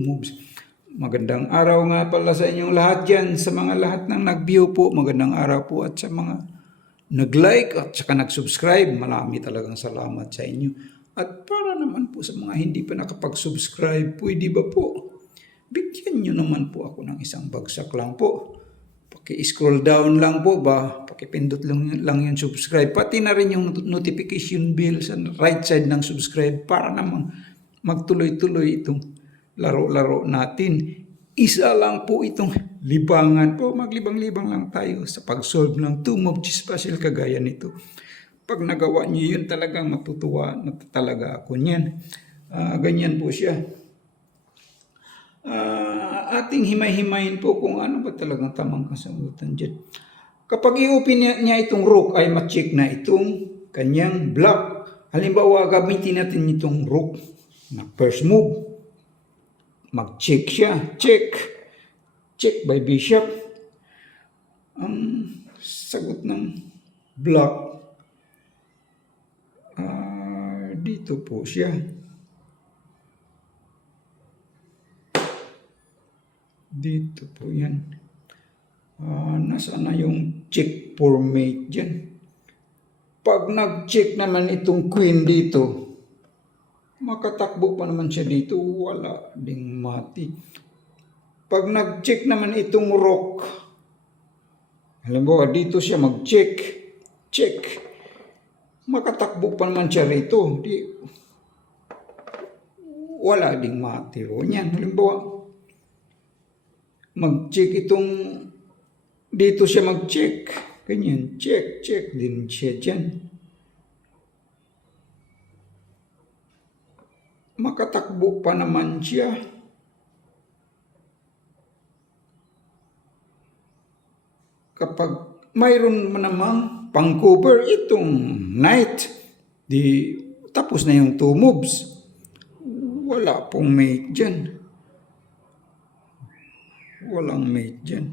moves. Magandang araw nga pala sa inyong lahat dyan, sa mga lahat ng nag-view po. Magandang araw po at sa mga nag-like at saka nag-subscribe. Marami talagang salamat sa inyo. At para naman po sa mga hindi pa nakapag-subscribe, pwede ba po? Bigyan nyo naman po ako ng isang bagsak lang po. Paki-scroll down lang po ba? Pakipindot lang yung subscribe. Pati na rin yung notification bell sa right side ng subscribe para naman magtuloy-tuloy itong laro-laro natin. Isa lang po itong libangan po. Maglibang-libang lang tayo sa pag-solve ng 2 moves puzzle kagaya nito. Pag nagawa niyo yun, talagang matutuwa na talaga ako niyan. Ganyan po siya. Ating himay-himayin po kung ano ba talagang tamang kasagutan dyan. Kapag i-open niya itong rook, ay ma-check na itong kanyang block. Halimbawa, gamitin natin itong rook na first move. Mag-check siya. Check. Check by bishop. Ang sagot ng block, dito po siya. Dito po yan. Nasaan na yung check for mate dyan? Pag nag-check naman itong queen dito, makatakbo pa naman siya dito. Wala ding mati. Pag nag-check naman itong rook, halimbawa dito siya mag-check. Check. Makatakbo pa naman siya rito. Wala ding mati ro niyan. Halimbawa, mag-check itong, dito siya mag-check. Ganyan, check din siya dyan. Makatakbo pa naman siya. Kapag mayroon namang pang-cover itong knight, di tapos na yung 2 moves. Wala pong mate dyan. Walang mate dyan.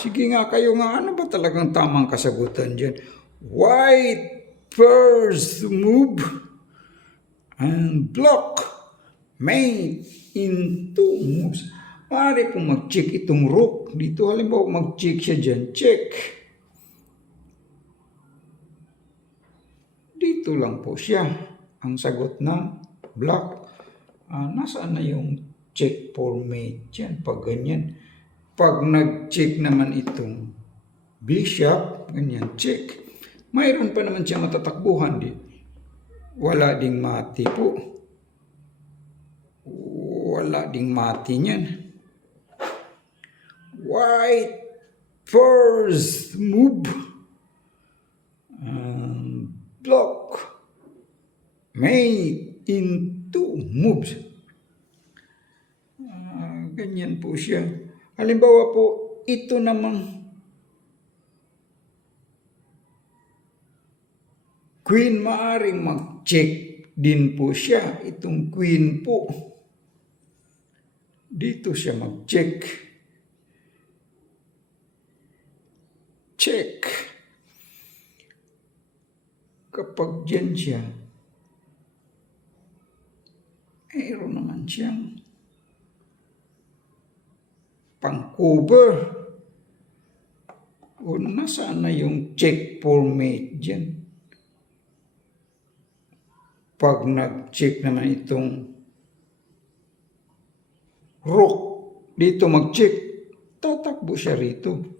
Sige nga kayo nga, ano ba talagang tamang kasagutan dyan? White first move and block mate in 2 moves. Maaari pong mag-check itong rook. Dito halimbawa mag-check siya dyan. Check. Dito lang po siya. Ang sagot ng block. Nasaan na yung check for mate dyan? Pag ganyan. Pag nag-check naman itong bishop, ganyan, check. Mayroon pa naman siya matatakbuhan din. Wala ding mati po. Wala ding mati niyan. White first move and block mate in 2 moves. Ganyan po siya. Halimbawa po, ito namang queen, maaring mag-check din po siya. Itong queen po. Dito siya mag-check. Check. Kapag dyan siya, mayroon naman siyang pang-cover. O nasaan na yung check for mate dyan? Pag nag-check naman itong rook, dito mag-check, tatakbo siya rito.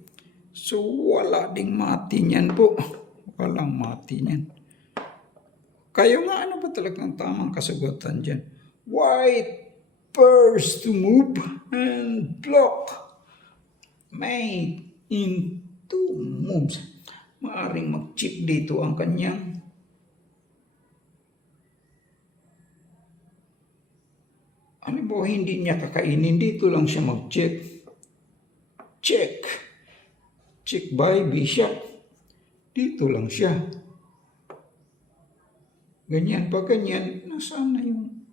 So, wala ding mati niyan po. Walang mati niyan. Kayo nga, ano ba talagang tamang kasagutan dyan? White first move and block mate in 2 moves. Maaring mag-check dito ang kanyang ano ba, hindi niya kakainin. Dito lang siya mag-check. Check. Check by bishop. Dito lang siya. Ganyan. Pag ganyan, nasaan na yung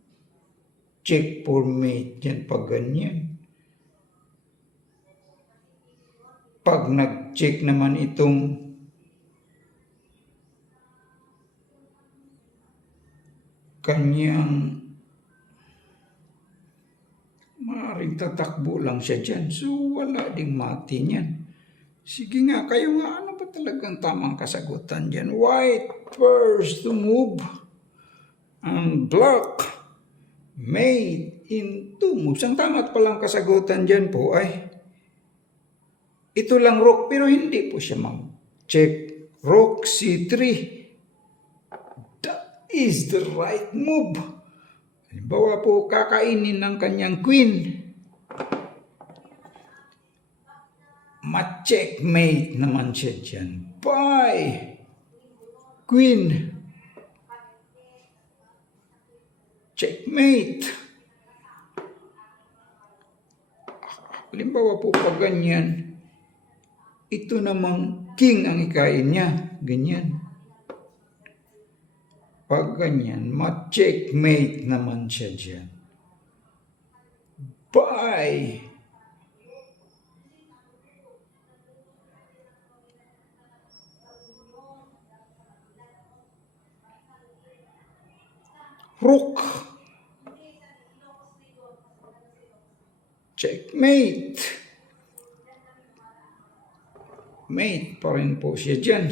check for mate dyan? Pag ganyan. Pag nag-check naman itong kanyang Maaaring tatakbo lang siya dyan. So, wala ding mati niyan. Sige nga, kayo nga, ano ba talagang tamang kasagutan dyan? White first to move. Ang black made in 2 moves. Ang tama palang kasagutan dyan po ay ito lang rook, pero hindi po siya check. Rook C3. That is the right move. Halimbawa po, kakainin ng kanyang queen. Ma-checkmate naman siya dyan. Bye! Queen. Checkmate. Halimbawa po, pag ganyan, ito namang king ang ikain niya. Ganyan. Pag ganyan, ma-checkmate naman siya dyan. Bye! Rook. Checkmate. Mate pa rin po siya dyan.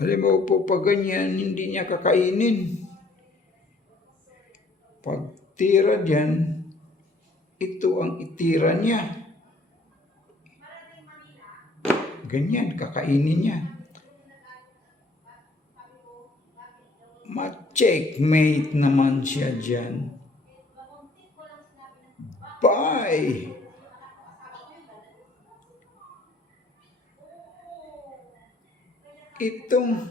Alam mo po, pag ganyan, hindi niya kakainin. Pag tira dyan, ito ang itira niya. Ganyan, kakainin niya. Ma-checkmate naman siya dyan. Bye! Itong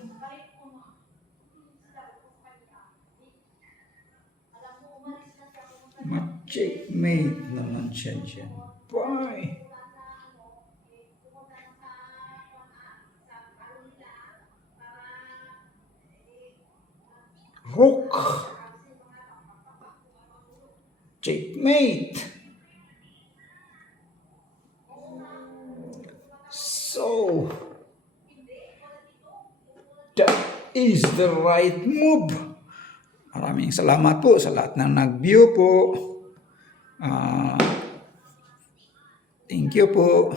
ma-checkmate naman siya dyan. Bye! Rook. Checkmate. So, that is the right move. Maraming salamat po sa lahat ng nag-view po. Thank you po.